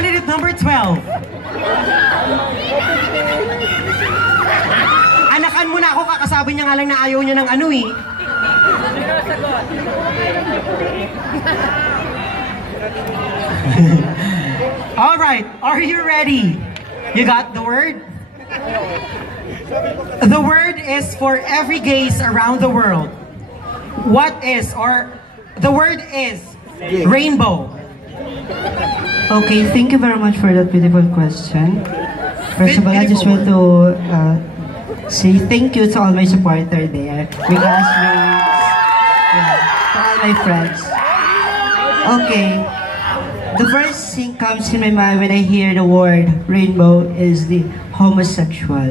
Candidate number 12. Anakan mo na ako, kakasabi niya nga lang na ayaw niya ng ano eh. Alright, are you ready? You got the word? The word is for every gays around the world. What is, or the word is rainbow. Okay, thank you very much for that beautiful question. First of all, I just want to say thank you to all my supporters there, my classmates, to all my friends. Okay, the first thing comes in my mind when I hear the word rainbow is the homosexual.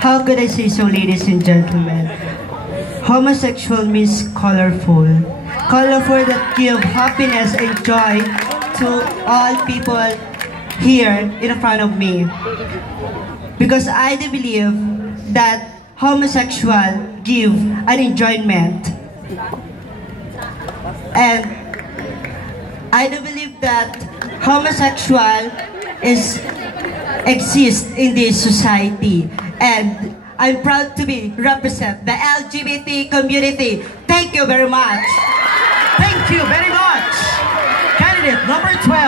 How could I say so, ladies and gentlemen? Homosexual means colorful. Colorful that give happiness and joy to all people here in front of me. Because I do believe that homosexual give an enjoyment. And I do believe that homosexual exists in this society. And I'm proud to be represent the LGBT community. Thank you very much. Thank you very much. Candidate number 12.